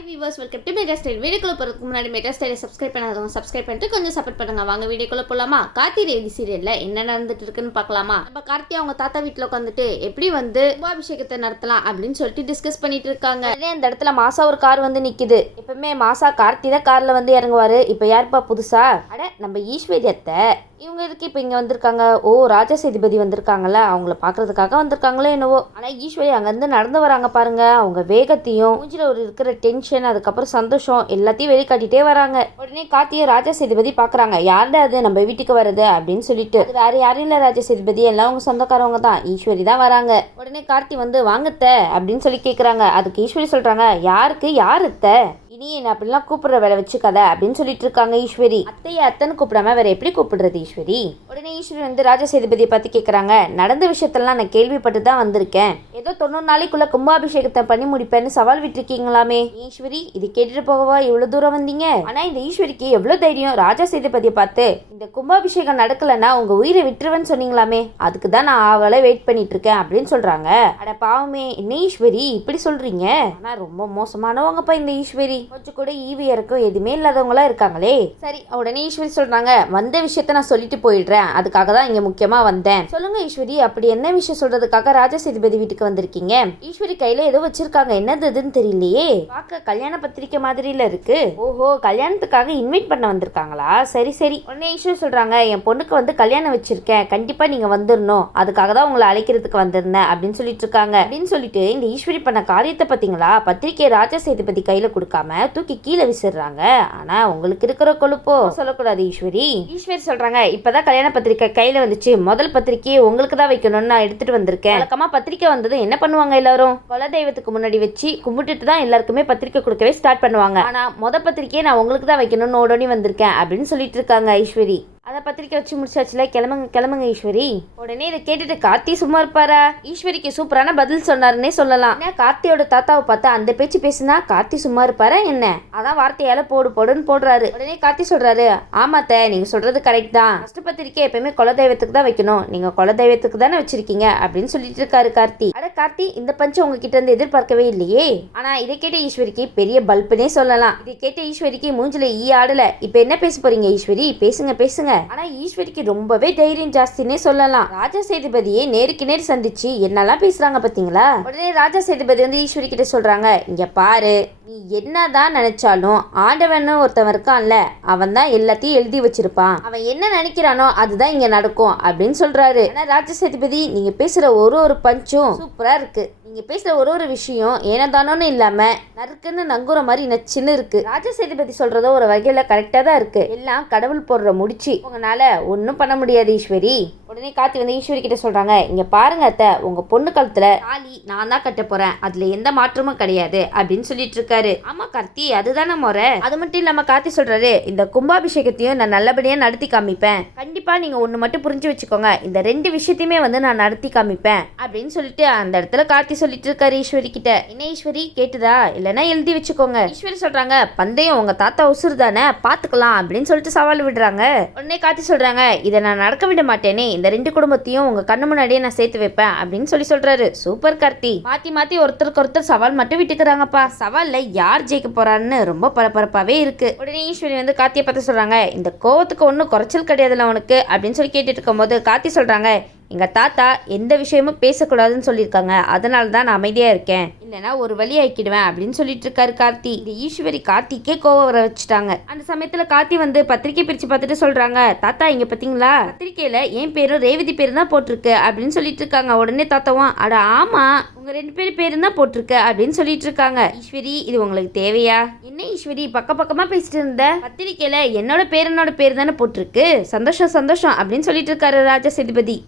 Hi viewers, welcome to Mega Style. வீடியோக்குள்ள போகிறதுக்கு முன்னாடி மெகா ஸ்டைலை சப்ஸ்கிரைப் பண்ணாதவங்க சப்ஸ்கிரைப் பண்ணிட்டு கொஞ்சம் சப்போர்ட் பண்ணுங்க. வாங்க வீடியோக்குள்ள போகலாமா? கார்த்தி ரேவதி சீரியல்ல என்ன நடந்துட்டு இருக்குன்னு பார்க்கலாமா? நம்ம கார்த்தி அவங்க தாத்தா வீட்டில் உட்காந்துட்டு எப்படி கும்பாபிஷேகத்தை நடத்தலாம் அப்படின்னு சொல்லிட்டு டிஸ்கஸ் பண்ணிட்டு இருக்காங்க. அந்த இடத்துல மாசா ஒரு கார் நிக்குது. எப்பவுமே மாசா கார்த்தி தான் கார்ல இறங்குவாரு. இப்போ யாருப்பா புதுசா? அட நம்ம ஈஸ்வரியத்தை. இவங்க எதுக்கு இப்போ இங்கே வந்திருக்காங்க? ஓ, ராஜா சேதுபதி வந்திருக்காங்கல்ல, அவங்கள பார்க்கறதுக்காக வந்திருக்காங்களோ என்னவோ. ஆனால் ஈஸ்வரி அங்கேருந்து நடந்து வராங்க பாருங்க. அவங்க வேகத்தையும் மூஞ்சில ஒரு இருக்கிற டென்ஷன், அதுக்கப்புறம் சந்தோஷம் எல்லாத்தையும் வெளிக்காட்டிட்டே வராங்க. உடனே கார்த்தியை ராஜா சேதுபதி பார்க்குறாங்க. யாருடா அது நம்ம வீட்டுக்கு வருது அப்படின்னு சொல்லிட்டு. அது வேற யாரும் இல்லை ராஜா சேதுபதி, எல்லாம் அவங்க சொந்தக்காரவங்க தான். ஈஸ்வரி தான் வராங்க. உடனே கார்த்தி வாங்கத்த அப்படின்னு சொல்லி கேட்குறாங்க. அதுக்கு ஈஸ்வரி சொல்கிறாங்க, யாருக்கு யாருத்த? இனி என்ன அப்படிலாம் கூப்பிடுற வேலை வச்சுக்காத அப்படின்னு சொல்லிட்டு இருக்காங்க ஈஸ்வரி. அத்தையை அத்தனை கூப்பிடாம வேற எப்படி கூப்பிடுறது ஈஸ்வரி? உடனே ஈஸ்வரி ராஜா சேதுபதியை பார்த்து கேட்குறாங்க. நடந்த விஷயத்தெல்லாம் நான் கேள்விப்பட்டு தான் வந்திருக்கேன். ஏதோ 90 நாளைக்குள்ள கும்பாபிஷேகத்தை பண்ணி முடிப்பேன்னு சவால் விட்டுருக்கீங்களாமே ஈஸ்வரி. இது கேட்டுட்டு போகவா இவ்வளவு தூரம் வந்தீங்க? ஆனா இந்த ஈஸ்வரிக்கு எவ்வளவு தைரியம் ராஜா சேதுபதியை பார்த்து இந்த கும்பாபிஷேகம் நடக்கலன்னா உங்க உயிரை விட்டுருவேன்னு சொன்னீங்களாமே, அதுக்கு தான் நான் அவளை வெயிட் பண்ணிட்டு இருக்கேன் அப்படின்னு சொல்றாங்க. அட பாவமே, என்ன ஈஸ்வரி இப்படி சொல்றீங்க? ஆனா ரொம்ப மோசமானவங்கப்பா இந்த ஈஸ்வரி. கொஞ்சம் கூட ஈவி இறக்கும் எதுவுமே இல்லாதவங்களா இருக்காங்களே. சரி, உடனே ஈஸ்வரி சொல்றாங்க, வந்த விஷயத்த நான் சொல்லிட்டு போயிடுறேன். அதுக்காக தான் இங்க முக்கியமா வந்தேன். சொல்லுங்க ஈஸ்வரி, அப்படி என்ன விஷயம் சொல்றதுக்காக ராஜா சேதுபதி வீட்டுக்கு வந்திருக்கீங்க? ஈஸ்வரி கையில ஏதோ வச்சிருக்காங்க, என்னதுன்னு தெரியலையே. பார்க்க கல்யாண பத்திரிக்கை மாதிரில இருக்கு. ஓஹோ, கல்யாணத்துக்காக இன்வைட் பண்ண வந்திருக்காங்களா? சரி சரி. உடனே ஈஸ்வரி சொல்றாங்க, என் பொண்ணுக்கு கல்யாணம் வச்சிருக்கேன், கண்டிப்பா நீங்க வந்துடணும், அதுக்காக தான் உங்களை அழைக்கிறதுக்கு வந்திருந்தேன் அப்படின்னு சொல்லிட்டு இருக்காங்க. அப்படின்னு சொல்லிட்டு இந்த ஈஸ்வரி பண்ண காரியத்தை பாத்தீங்களா? பத்திரிக்கை ராஜா சேதுபதி கையில கொடுக்காம தூக்கி கீழே விசிறாங்க. ஆனா உங்களுக்கு இருக்கிற கொழுப்போ சொல்லக்கூடாது ஈஸ்வரி. ஈஸ்வரி சொல்றாங்க, இப்பதான் கல்யாண பத்திரிக்கை கையில வந்துச்சு, முதல் பத்திரிக்கையை உங்களுக்கு தான் வைக்கணும்னு நான் எடுத்துட்டு வந்திருக்கேன். வழக்கமா பத்திரிக்கை வந்தது என்ன பண்ணுவாங்க, எல்லாரும் குல தெய்வத்துக்கு முன்னாடி வச்சு கும்பிட்டுட்டு தான் எல்லாருக்குமே பத்திரிக்கை கொடுக்கவே ஸ்டார்ட் பண்ணுவாங்க. ஆனா பத்திரிக்கையை நான் உங்களுக்கு தான் வைக்கணும்னு ஓடோடி வந்திருக்கேன் அப்படின்னு சொல்லிட்டு இருக்காங்க ஈஸ்வரி. அதை பத்திரிக்கை வச்சு முடிச்சாச்சுல, கிளம்புங்க ஈஸ்வரி. உடனே இதை கேட்டுட்டு கார்த்தி சும்மா இருப்பாரா? ஈஸ்வரிக்கு சூப்பரான பதில் சொன்னாருன்னே சொல்லலாம். கார்த்தியோட தாத்தாவை பார்த்து அந்த பேச்சு பேசுனா கார்த்தி சும்மா இருப்பாரா என்ன? அதான் வார்த்தையால போடுன்னு போடுறாரு. உடனே கார்த்தி சொல்றாரு, ஆமாத்த நீங்க சொல்றது கரெக்ட் தான், ஃபர்ஸ்ட் பத்திரிக்கை எப்பயுமே குலதெய்வத்துக்கு தான் வைக்கணும், நீங்க குலதெய்வத்துக்கு தானே வச்சிருக்கீங்க அப்படின்னு சொல்லிட்டு இருக்காரு கார்த்தி. அட கார்த்தி, இந்த பஞ்சம் உங்ககிட்ட இருந்து எதிர்பார்க்கவே இல்லையே. ஆனா இதை கேட்ட ஈஸ்வரிக்கு பெரிய பல்புனே சொல்லலாம். இதை கேட்ட ஈஸ்வரிக்கு மூஞ்சில ஈ ஆடல. இப்ப என்ன பேச போறீங்க ஈஸ்வரி? பேசுங்க. ஆனா ஈஸ்வரிக்கு ரொம்பவே தைரியம் ஜாஸ்தினே சொல்லலாம். ராஜா சேதுபதியை நேருக்கு நேர் சந்திச்சு என்னெல்லாம் பேசுறாங்க பாத்தீங்களா? உடனே ராஜா சேதுபதி ஈஸ்வரி கிட்ட சொல்றாங்க, இங்க பாரு, நீ என்னதான் நினைச்சாலும் ஆண்டவன் ஒருத்தவன் இருக்கான்ல, அவன் தான் எல்லாத்தையும் எழுதி வச்சிருப்பான், அவன் என்ன நினைக்கிறானோ அதுதான் இங்க நடக்கும் அப்படின்னு சொல்றாரு. ஆனா ராஜா சேதுபதி, நீங்க பேசுற ஒரு பஞ்சும் சூப்பரா இருக்கு, நீங்க பேசுற ஒரு விஷயம் ஏனதானோன்னு இல்லாம நறுக்குன்னு நங்குற மாதிரி நச்சுன்னு இருக்கு. ராஜா சேதுபதி சொல்றதோ ஒரு வகையில கரெக்டா தான் இருக்கு, எல்லாம் கடவுள் போடுற முடிச்சு, உங்களால ஒன்னும் பண்ண முடியாது ஈஸ்வரி. உடனே கார்த்தி ஈஸ்வரி கிட்ட சொல்றாங்க, இங்க பாருங்க அத்தை, உங்க பொண்ணு காலத்துல தாலி நான் தான் கட்ட போறேன், அதுல எந்த மாற்றமும் கிடையாது அப்படின்னு சொல்லிட்டு இருக்காரு. ஆமா கார்த்தி, அதுதானே முறை. அது மட்டும் இல்லாம கார்த்தி சொல்றாரு, இந்த கும்பாபிஷேகத்தையும் நான் நல்லபடியா நடத்தி காமிப்பேன், கண்டிப்பா நீங்க ஒண்ணு மட்டும் புரிஞ்சு வச்சுக்கோங்க, இந்த 2 விஷயத்தையுமே நான் நடத்தி காமிப்பேன் அப்படின்னு சொல்லிட்டு அந்த இடத்துல கார்த்தி சொல்லிட்டு இருக்காரு ஈஸ்வரி கிட்ட. என்ன ஈஸ்வரி கேட்டுதா? இல்லைன்னா எழுதி வச்சுக்கோங்க. ஈஸ்வரி சொல்றாங்க, பந்தயம் உங்க தாத்தா உசுறு தானே, பாத்துக்கலாம் அப்படின்னு சொல்லிட்டு சவால் விடுறாங்க. உடனே கார்த்தி சொல்றாங்க, இதை நான் நடக்க விட மாட்டேனே, இந்த 2 குடும்பத்தையும் உங்க கண்ணு முன்னாடியே நான் சேர்த்து வைப்பேன் அப்படின்னு சொல்றாரு. சூப்பர் கார்த்தி. மாத்தி ஒருத்தருக்கு ஒருத்தர் சவால் மட்டும் விட்டுக்கிறாங்கப்பா. சவால்ல யார் ஜெயிக்க போறான்னு ரொம்ப பரபரப்பாவே இருக்கு. உடனே ஈஸ்வரி கார்த்தியை பார்த்து சொல்றாங்க, இந்த கோவத்துக்கு ஒன்னும் குறைச்சல் கிடையாதுல உனக்கு அப்படின்னு சொல்லி கேட்டுட்டு இருக்கும் போது கார்த்தி சொல்றாங்க, எங்க தாத்தா எந்த விஷயமும் பேசக்கூடாதுன்னு சொல்லியிருக்காங்க, அதனால தான் நான் அமைதியா இருக்கேன், இல்லைன்னா ஒரு வழி ஆக்கிடுவேன் அப்படின்னு சொல்லிட்டு இருக்காரு கார்த்தி. இந்த ஈஸ்வரி கார்த்திக்கே கோவம் வர வச்சுட்டாங்க. அந்த சமயத்துல கார்த்தி பத்திரிக்கை பிரிச்சு பார்த்துட்டு சொல்றாங்க, தாத்தா இங்க பாத்தீங்களா, பத்திரிக்கையில என் பேரும் ரேவதி பேரு தான் போட்டிருக்கு அப்படின்னு சொல்லிட்டு இருக்காங்க. உடனே தாத்தாவும், அட ஆமா, உங்க 2 பேரும் தான் போட்டிருக்கு அப்படின்னு சொல்லிட்டு இருக்காங்க. ஈஸ்வரி, இது உங்களுக்கு தேவையா? என்ன ஈஸ்வரி பக்கமா பேசிட்டு இருந்த? பத்திரிக்கையில என்னோட பேரு தானே போட்டிருக்கு, சந்தோஷம் அப்படின்னு சொல்லிட்டு இருக்காரு ராஜா சேதுபதி.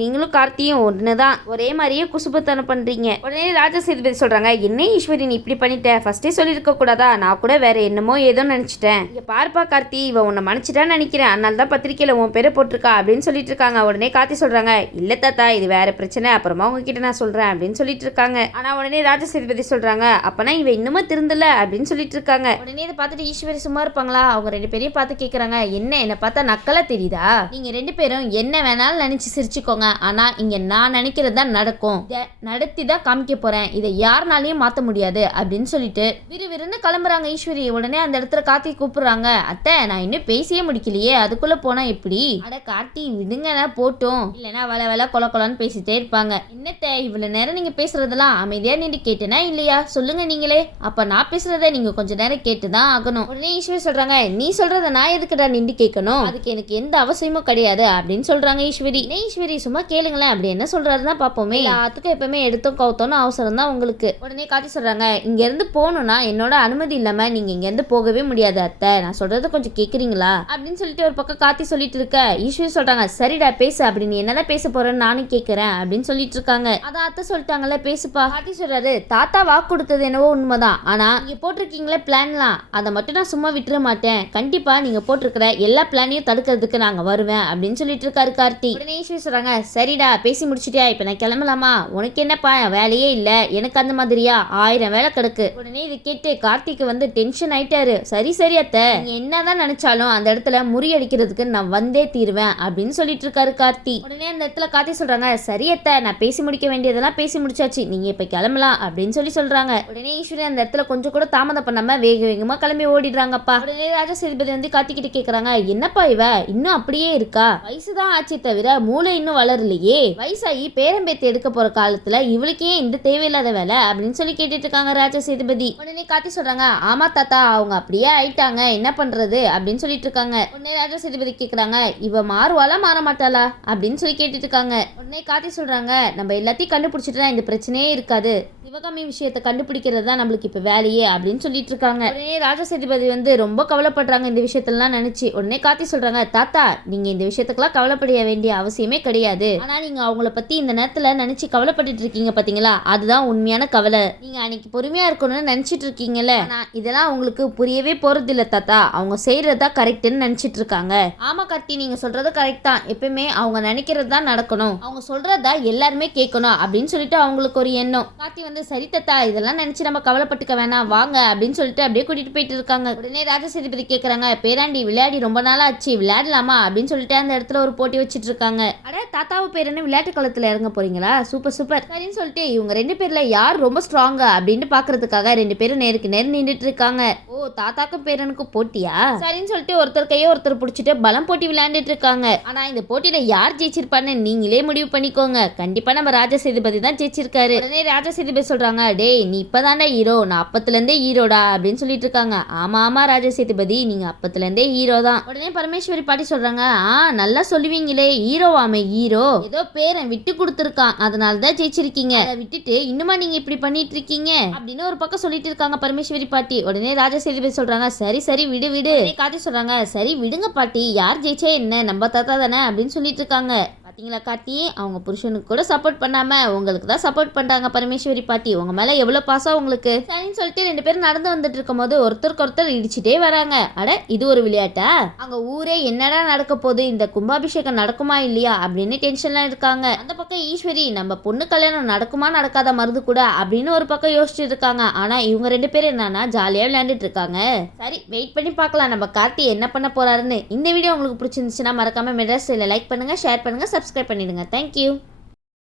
நீங்களும் கார்த்தியும் ஒண்ணுதான், ஒரே மாதிரியே குசுபத்தனம் பண்றீங்க. உடனே ராஜா சேதுபதி சொல்றாங்க, என்ன ஈஸ்வரி நீ இப்படி பண்ணிட்ட, ஃபர்ஸ்டே சொல்லிருக்க கூடாதா? நான் கூட வேற என்னமோ ஏதோ நினைச்சிட்டேன். இங்க பார்ப்பா கார்த்தி, இவன் உன்னை மன்னிச்சிட்டான்னு நினைக்கிறேன், அதனால தான் பத்திரிக்கையில உன் பேரை போட்டிருக்கா அப்படின்னு சொல்லிட்டு இருக்காங்க. உடனே கார்த்தி சொல்றாங்க, இல்ல தாத்தா, இது வேற பிரச்சனை, அப்புறமா உங்ககிட்ட நான் சொல்றேன் சொல்றேன் அப்படின்னு சொல்லிட்டு இருக்காங்க. ஆனா உடனே ராஜசேதுபதி சொல்றாங்க, அப்பனா இவ இன்னுமா திருந்தல அப்படின்னு சொல்லிட்டு இருக்காங்க. உடனே இதை பார்த்துட்டு ஈஸ்வரி சும்மா இருப்பாங்களா? அவங்க 2 பேரையும் பார்த்து கேக்குறாங்க, என்ன பார்த்தா நக்கலா தெரியுதா? நீங்க 2 பேரும் என்ன வேணாலும் நினைச்சு சிரிச்சுக்கோங்க, ஆனா இங்க நான் நினைக்கிறது தான் நடக்கும், நடத்தி தான் காமிக்க போறேன், இதை யாருனாலையும் மாத்த முடியாது அப்படின்னு சொல்லிட்டு விறுவிறுன்னு கிளம்புறாங்க ஈஸ்வரி. உடனே அந்த இடத்துல கார்த்தி கூப்பிடுறாங்க, அத்தை நான் இன்னும் பேசியே முடிக்கலையே, அதுக்குள்ள போனா எப்படி? அட கார்த்தி விடுங்க போட்டும், இல்லைன்னா வள கொலன்னு பேசிட்டே இருப்பாங்க. என்னத்த இவ்வளவு நேரம் நீங்க பேசுறதெல்லாம் அமைதியா நின்று கேட்டேனா இல்லையா சொல்லுங்க நீங்களே. அப்ப நான் பேசுறத நீங்க கொஞ்ச நேரம் கேட்டுதான் ஆகணும். உடனே ஈஸ்வரி சொல்றாங்க, நீ சொல்றத நான் எதுக்குடா நின்று கேட்கணும், அதுக்கு எனக்கு எந்த அவசியமும் கிடையாது அப்படின்னு சொல்றாங்க ஈஸ்வரி. ஈஸ்வரி சும்மா கேளுங்களேன், அப்படி என்ன சொல்றாருன்னா பாப்போமே. எல்லாத்துக்கும் எப்பவுமே எடுத்தோம் கவுத்தோன்னு அவசரம் தான் உங்களுக்கு. உடனே கார்த்தி சொல்றாங்க, இங்க இருந்து போகணும்னா என்னோட அனுமதி இல்லாம நீங்க இங்க இருந்து போகவே முடியாது அத்தை, நான் சொல்றத கொஞ்சம் கேக்குறீங்களா அப்படின்னு சொல்லிட்டு ஒரு பக்கம் கார்த்தி சொல்லிட்டு இருக்க, ஈஸ்வரி சொல்றாங்க, சரிடா பேசு, அப்படி நீ என்னதான் பேச போறேன்னு நானும் கேட்கறேன் அப்படின்னு சொல்லிட்டு இருக்காங்க. அதான் அத்தை சொல்லிட்டாங்கல்ல பேசுப்பா. கார்த்தி சொல்றாரு, தாத்தா வாக்கு கொடுத்தது என்னவோ உண்மைதான், ஆனா நீங்க போட்டிருக்கீங்களே பிளான்லாம், அதை மட்டும் நான் சும்மா விட்டுற மாட்டேன், கண்டிப்பா நீங்க போட்டிருக்கிற எல்லா பிளானையும் தடுக்கிறதுக்கு நாங்க வருவேன் அப்படின்னு சொல்லிட்டு இருக்காரு கார்த்தி. உடனே ஈஸ்வரி சொல்றாங்க, சரிடா பேசி முடிச்சிட்டியா, இப்ப நான் கிளம்பலாமா, உனக்கு என்னப்பா வேலையே இல்ல, எனக்கு அந்த மாதிரியா 1000 வேலை கிடக்கு. உடனே இது கேட்டு கார்த்திக்கு வந்து டென்ஷன் ஆயிட்டாரு. சரி அத்தை, நீங்க என்னதான் நினைச்சாலும் அந்த இடத்துல முறியடிக்கிறதுக்கு நான் வந்தே தீருவேன் அப்படின்னு சொல்லிட்டு இருக்காரு கார்த்தி. உடனே அந்த இடத்துல கார்த்தி சொல்றாங்க, சரி அத்தை நான் பேசி முடிக்க வேண்டியதெல்லாம் பேசி முடிச்சாச்சு, நீங்க இப்ப கிளம்பலாம் அப்படின்னு சொல்றாங்க. உடனே ஈஸ்வரி அந்த இடத்துல கொஞ்சம் கூட தாமதம் பண்ணாம வேகமா கிளம்பி ஓடிடுறாங்கப்பா. உடனே ராஜசேதுபதி வந்து கார்த்திக்கிட்ட கேக்குறாங்க, என்னப்பா இவ இன்னும் அப்படியே இருக்கா, வயசுதான் ஆச்சு தவிர மூளை இன்னும் வளரலையே, வயசாகி பேரம்பேத்தி எடுக்க போற காலத்துல இவளுக்கு ஏன் இந்த தேவையில்லாத வேலை அப்படின்னு சொல்லி கேட்டுட்டு இருக்காங்க ராஜசேதுபதி. உடனே கார்த்தி சொல்றாங்க, ஆமா தாத்தா அவங்க அப்படியே ஆயிட்டாங்க, என்ன பண்றது அப்படின்னு சொல்லிட்டு இருக்காங்க. உடனே ராஜசேதுபதி கேக்குறாங்க, இவ மாறுவாளா மாற மாட்டாளா அப்படின்னு சொல்லி கேட்டுட்டு இருக்காங்க. உடனே கார்த்தி சொல்றாங்க, நம்ம எல்லாத்தையும் கண்டுபிடிச்சிட்டுனா இந்த பிரச்சனையே இருக்காது, சிவகாமி விஷயத்தை கண்டுபிடிக்கிறது தான் நம்மளுக்கு இப்ப வேலையே அப்படின்னு சொல்லிட்டு இருக்காங்க. உடனே ராஜசேதுபதி வந்து ரொம்ப கவலைப்படுறாங்க இந்த விஷயத்தெல்லாம் நினைச்சு. உடனே கார்த்தி சொல்றாங்க, தாத்தா நீங்க இந்த விஷயத்துக்கெல்லாம் கவலைப்பட வேண்டிய அவசியமே கிடையாது, ஆனா நீங்க அவங்கள பத்தி இந்த நேரத்துல நினைச்சு கவலைப்பட்டு இருக்கீங்க பாத்தீங்களா, அதுதான் உண்மையான கவலை. நீங்க அன்னைக்கு பொறுமையா இருக்கணும்னு நினைச்சிட்டு இருக்கீங்கல்ல, ஆனா இதெல்லாம் உங்களுக்கு புரியவே போறது இல்ல தாத்தா, அவங்க செய்யறதா கரெக்ட்னு நினைச்சிட்டு இருக்காங்க. ஆமா கார்த்தி நீங்க சொல்றது கரெக்ட் தான், எப்பவுமே அவங்க நினைக்கிறது தான் நடக்கணும், அவங்க சொல்றதா எல்லாருமே கேட்கணும் அப்படின்னு சொல்லிட்டு அவங்களுக்கு ஒரு எண்ணம். கார்த்தி வந்து சரி தாத்தா இதெல்லாம் நினைச்சு நம்ம கவலைப்பட்டுக்க வேணாம் வாங்க அப்படின்னு சொல்லிட்டு அப்படியே கூட்டிட்டு போயிட்டு இருக்காங்க. உடனே ராஜசேதுபதி கேக்குறாங்க, பேராண்டி விளையாடி ரொம்ப நாளா ஆச்சு, விளையாடலாமா அப்படின்னு சொல்லிட்டு அந்த இடத்துல ஒரு போட்டி வச்சிட்டு இருக்காங்க. அட தாத்தாவு பேர் என்ன விளையாட்டு களத்துல இறங்க போறீங்களா, சூப்பர் சரின்னு சொல்லிட்டு இவங்க 2 பேர்ல யார் ரொம்ப ஸ்ட்ராங்கா அப்படின்னு பாக்குறதுக்காக 2 பேரும் நேருக்கு நேர் நின்றுட்டு இருக்காங்க. ஓ தாத்தாக்கும் பேரனுக்கும் போட்டியா, சரின்னு சொல்லிட்டு ஒருத்தர் கையை ஒருத்தர் பிடிச்சிட்டு பலம் போட்டி விளையாண்டுட்டு இருக்காங்க. ஆனா இந்த போட்டியில யார் ஜெயிச்சிருப்பான்னு நீங்களே முடிவு பண்ணிக்கோங்க, கண்டிப்பா நம்ம ராஜசேதுபதி தான் ஜெயிச்சிருக்காரு. உடனே ராஜசேதுபதி சொல்றாங்க, டேய் நீ இப்பதானே ஹீரோ, நான் அப்பத்துல இருந்தே ஹீரோடா அப்படின்னு சொல்லிட்டு இருக்காங்க. ஆமா ராஜசேதுபதி நீங்க அப்பத்துல இருந்தே ஹீரோ தான். உடனே பரமேஸ்வரி பாட்டி சொல்றாங்க, நல்லா சொல்லுவீங்களே ஹீரோவாமே, ஹீரோ ஏதோ பேரன் விட்டு கொடுத்துருக்கான் அதனாலதான் ஜெயிச்சிருக்கீங்க, அதை விட்டுட்டு இன்னுமா நீங்க இப்படி பண்ணிட்டு இருக்கீங்க அப்படின்னு ஒரு பக்கம் சொல்லிட்டு இருக்காங்க பரமேஸ்வரி பாட்டி. உடனே ராஜசேதுபதி சொல்றாங்க, சரி விடு காட்டி சொல்றாங்க, சரி விடுங்க பாட்டி, யார் ஜெயிச்சா என்ன, நம்ம தாத்தா தானே அப்படின்னு சொல்லிட்டு இருக்காங்க. பாத்தீங்களா கார்த்தி, அவங்க புருஷனுக்கு கூட சப்போர்ட் பண்ணாம உங்களுக்கு தான் சப்போர்ட் பண்றாங்க பரமேஸ்வரி பாட்டி, உங்க மேல எவ்வளவு பாசம் உங்களுக்கு. சரின்னு சொல்லிட்டு 2 பேரும் நடந்து வந்துட்டு இருக்கும் போது ஒருத்தருக்கு ஒருத்தர் இடிச்சுட்டே வராங்க. அட இது ஒரு விளையாட்டா, அங்க ஊரே என்னடா நடக்க போகுது, இந்த கும்பாபிஷேகம் நடக்குமா இல்லையா அப்படின்னு டென்ஷன்ல இருக்காங்க. அந்த பக்கம் ஈஸ்வரி நம்ம பொண்ணு கல்யாணம் நடக்குமா நடக்காத மருந்து கூட அப்படின்னு ஒரு பக்கம் யோசிச்சுட்டு இருக்காங்க. ஆனா இவங்க 2 பேரும் என்னன்னா ஜாலியா விளையாண்டுட்டு இருக்காங்க. சரி வெயிட் பண்ணி பார்க்கலாம் நம்ம கார்த்தி என்ன பண்ண போறாருன்னு. இந்த வீடியோ உங்களுக்கு பிடிச்சிருந்துச்சுன்னா மறக்காம மெட்ராஸ் லைக் பண்ணுங்க, ஷேர் பண்ணுங்க, சப்ஸ்கிரைப் பண்ணிடுங்க. தேங்க்யூ.